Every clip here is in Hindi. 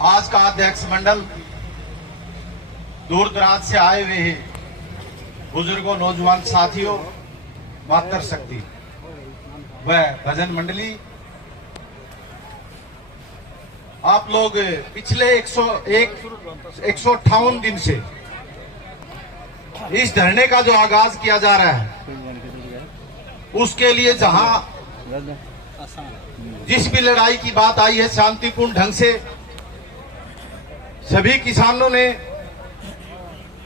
आज का अध्यक्ष मंडल दूर दराज से आए हुए हैं, बुजुर्गों, नौजवान साथियों, मातृशक्ति व भजन मंडली, आप लोग पिछले 158 दिन से इस धरने का जो आगाज किया जा रहा है, उसके लिए जहां जिस भी लड़ाई की बात आई है, शांतिपूर्ण ढंग से सभी किसानों ने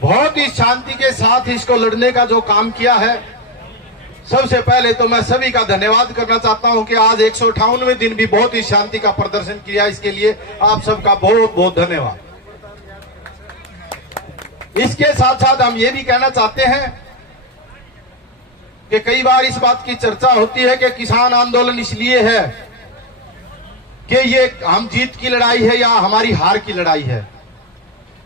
बहुत ही शांति के साथ इसको लड़ने का जो काम किया है, सबसे पहले तो मैं सभी का धन्यवाद करना चाहता हूं कि आज 158वें दिन भी बहुत ही शांति का प्रदर्शन किया। इसके लिए आप सबका बहुत बहुत धन्यवाद। इसके साथ साथ हम ये भी कहना चाहते हैं कि कई बार इस बात की चर्चा होती है कि किसान आंदोलन इसलिए है कि ये हम जीत की लड़ाई है या हमारी हार की लड़ाई है।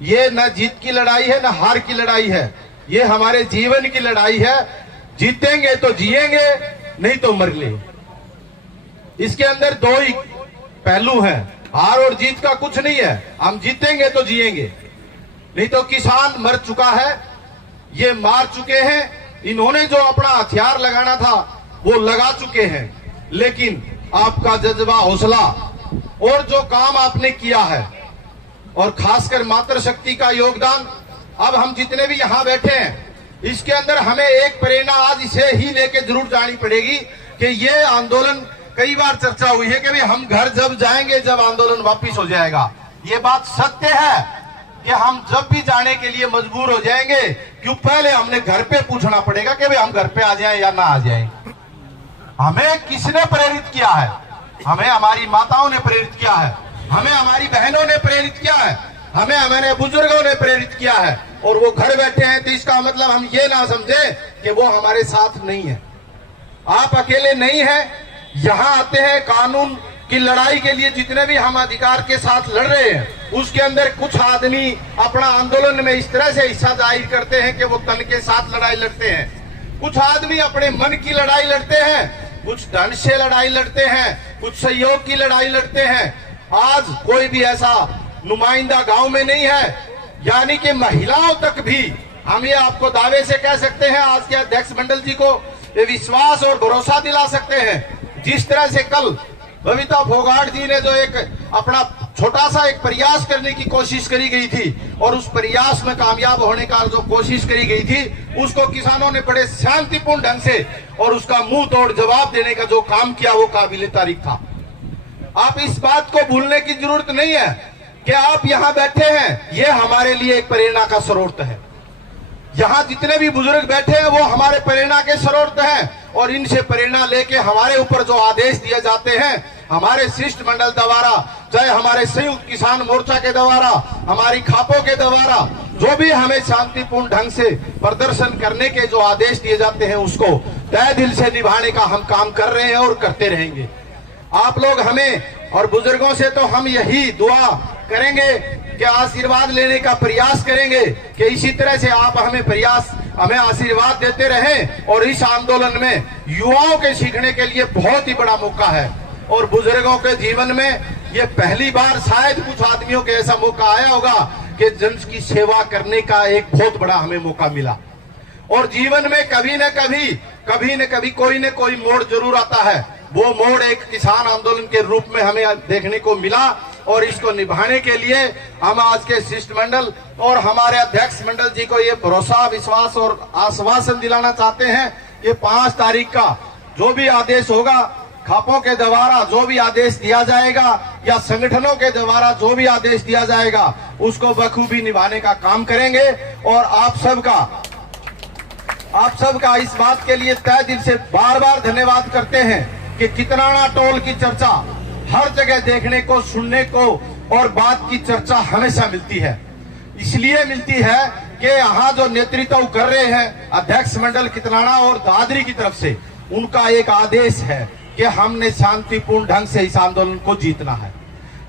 ये न जीत की लड़ाई है न हार की लड़ाई है, ये हमारे जीवन की लड़ाई है। जीतेंगे तो जिएंगे, नहीं तो मर ले। इसके अंदर दो ही पहलू हैं, हार और जीत का कुछ नहीं है। हम जीतेंगे तो जिएंगे, नहीं तो किसान मर चुका है, ये मार चुके हैं। इन्होंने जो अपना हथियार लगाना था वो लगा चुके हैं, लेकिन आपका जज्बा, हौसला और जो काम आपने किया है, और खासकर मातृशक्ति का योगदान, अब हम जितने भी यहाँ बैठे हैं, इसके अंदर हमें एक प्रेरणा आज इसे ही लेके जरूर जानी पड़ेगी कि ये आंदोलन, कई बार चर्चा हुई है कि भाई हम घर जब जाएंगे जब आंदोलन वापिस हो जाएगा। ये बात सत्य है कि हम जब भी जाने के लिए मजबूर हो जाएंगे, क्यों पहले हमने घर पे पूछना पड़ेगा कि भाई हम घर पे आ जाएं या ना आ जाएं। हमें किसने प्रेरित किया है? हमें हमारी माताओं ने प्रेरित किया है, हमें हमारी बहनों ने प्रेरित किया है, हमें हमारे बुजुर्गों ने प्रेरित किया है, और वो घर बैठे हैं। तो इसका मतलब हम ये ना समझे कि वो हमारे साथ नहीं है। आप अकेले नहीं हैं, यहाँ आते हैं कानून की लड़ाई के लिए। जितने भी हम अधिकार के साथ लड़ रहे हैं, उसके अंदर कुछ आदमी अपना आंदोलन में इस तरह से हिस्सा जाहिर करते हैं कि वो तन के साथ लड़ाई लड़ते हैं, कुछ आदमी अपने मन की लड़ाई लड़ते हैं, कुछ धन से लड़ाई लड़ते हैं, कुछ सहयोग की लड़ाई लड़ते हैं। आज कोई भी ऐसा नुमाइंदा गांव में नहीं है, यानी कि महिलाओं तक भी हम ये आपको दावे से कह सकते हैं, आज के अध्यक्ष मंडल जी को ये विश्वास और भरोसा दिला सकते हैं। जिस तरह से कल बबीता फोगाट जी ने जो एक अपना छोटा सा एक प्रयास करने की कोशिश करी गई थी, और उस प्रयास में कामयाब होने का जो कोशिश करी गई थी, उसको किसानों ने बड़े शांतिपूर्ण ढंग से और उसका मुंह तोड़ जवाब देने का जो काम किया, वो काबिले तारीफ था। आप इस बात को भूलने की जरूरत नहीं है कि आप यहाँ बैठे हैं, ये हमारे लिए एक प्रेरणा का स्रोत है। यहाँ जितने भी बुजुर्ग बैठे हैं वो हमारे प्रेरणा के स्रोत हैं, और इनसे प्रेरणा लेके हमारे ऊपर जो आदेश दिए जाते हैं, हमारे शिष्टमंडल द्वारा, चाहे हमारे संयुक्त किसान मोर्चा के द्वारा, हमारी खापों के द्वारा, जो भी हमें शांतिपूर्ण ढंग से प्रदर्शन करने के जो आदेश दिए जाते हैं, उसको तय दिल से निभाने का हम काम कर रहे हैं और करते रहेंगे। आप लोग हमें और बुजुर्गों से तो हम यही दुआ करेंगे कि आशीर्वाद लेने का प्रयास करेंगे कि इसी तरह से आप हमें आशीर्वाद देते रहें। और इस आंदोलन में युवाओं के सीखने के लिए बहुत ही बड़ा मौका है, और बुजुर्गों के जीवन में ये पहली बार शायद कुछ आदमियों के ऐसा मौका आया होगा कि जन की सेवा करने का एक बहुत बड़ा हमें मौका मिला। और जीवन में कभी न कभी कोई न कोई मोड़ जरूर आता है। वो मोड़ एक किसान आंदोलन के रूप में हमें देखने को मिला, और इसको निभाने के लिए हम आज के शिष्टमंडल और हमारे अध्यक्ष मंडल जी को ये भरोसा, विश्वास और आश्वासन दिलाना चाहते हैं। ये 5 तारीख का जो भी आदेश होगा, खापों के द्वारा जो भी आदेश दिया जाएगा या संगठनों के द्वारा जो भी आदेश दिया जाएगा, उसको बखूबी निभाने का काम करेंगे। और आप सबका इस बात के लिए तहे दिल से बार बार धन्यवाद करते हैं कि कितनाना टोल की चर्चा हर जगह देखने को, सुनने को और बात की चर्चा हमेशा मिलती है। इसलिए मिलती है कि यहाँ जो नेतृत्व कर रहे हैं अध्यक्ष मंडल कितनाना और दादरी की तरफ से, उनका एक आदेश है कि हमने शांतिपूर्ण ढंग से इस आंदोलन को जीतना है।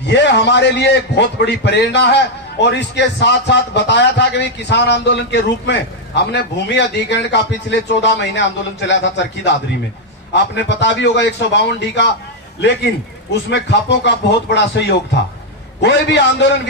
ये हमारे लिए एक बहुत बड़ी प्रेरणा है। और इसके साथ साथ बताया था कि किसान आंदोलन के रूप में हमने भूमि अधिग्रहण का पिछले 14 महीने आंदोलन चलाया था चरखी दादरी में, आपने पता भी होगा 152 डी का, लेकिन उसमें खापों का बहुत बड़ा सहयोग था। कोई भी आंदोलन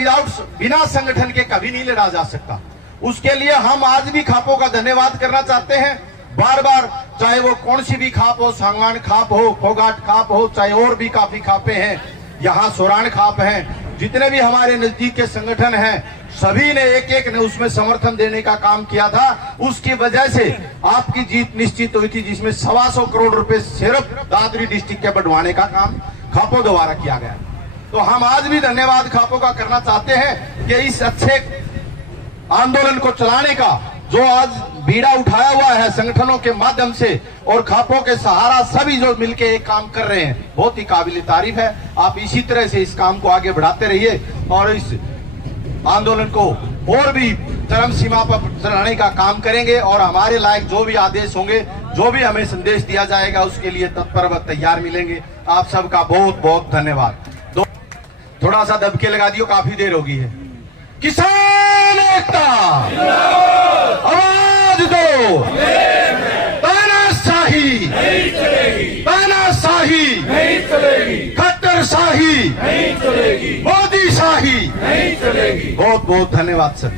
बिना संगठन के कभी नहीं लड़ा जा सकता। उसके लिए हम आज भी खापों का धन्यवाद करना चाहते हैं बार बार, चाहे वो कौन सी भी खाप हो, सांगवान खाप हो, फोगाट खाप हो, चाहे और भी काफी खापे हैं, यहाँ सोरान खाप हैं, जितने भी हमारे नजदीक के संगठन हैं, सभी ने एक एक ने उसमें समर्थन देने का काम किया था। उसकी वजह से आपकी जीत निश्चित हुई थी, जिसमें 125 करोड़ रुपए सिर्फ दादरी डिस्ट्रिक्ट के बढ़वाने का काम खापों द्वारा किया गया। तो हम आज भी धन्यवाद खापों का करना चाहते हैं कि इस अच्छे आंदोलन को चलाने का जो आज बीड़ा उठाया हुआ है संगठनों के माध्यम से और खापों के सहारा सभी जो मिलके एक काम कर रहे हैं, बहुत ही काबिल तारीफ है। आप इसी तरह से इस काम को आगे बढ़ाते रहिए और इस आंदोलन को और भी चरम सीमा पर चलाने का काम करेंगे और हमारे लायक जो भी आदेश होंगे, जो भी हमें संदेश दिया जाएगा, उसके लिए तत्पर व तैयार मिलेंगे। आप सबका बहुत बहुत धन्यवाद। थोड़ा सा दबके लगा दियो, काफी देर होगी है। किसान एकता, आवाज दो, तानाशाही नहीं चलेगी, तानाशाही नहीं चलेगी, खट्टरशाही नहीं चलेगी, मोदी शाही नहीं चलेगी। बहुत बहुत धन्यवाद सर।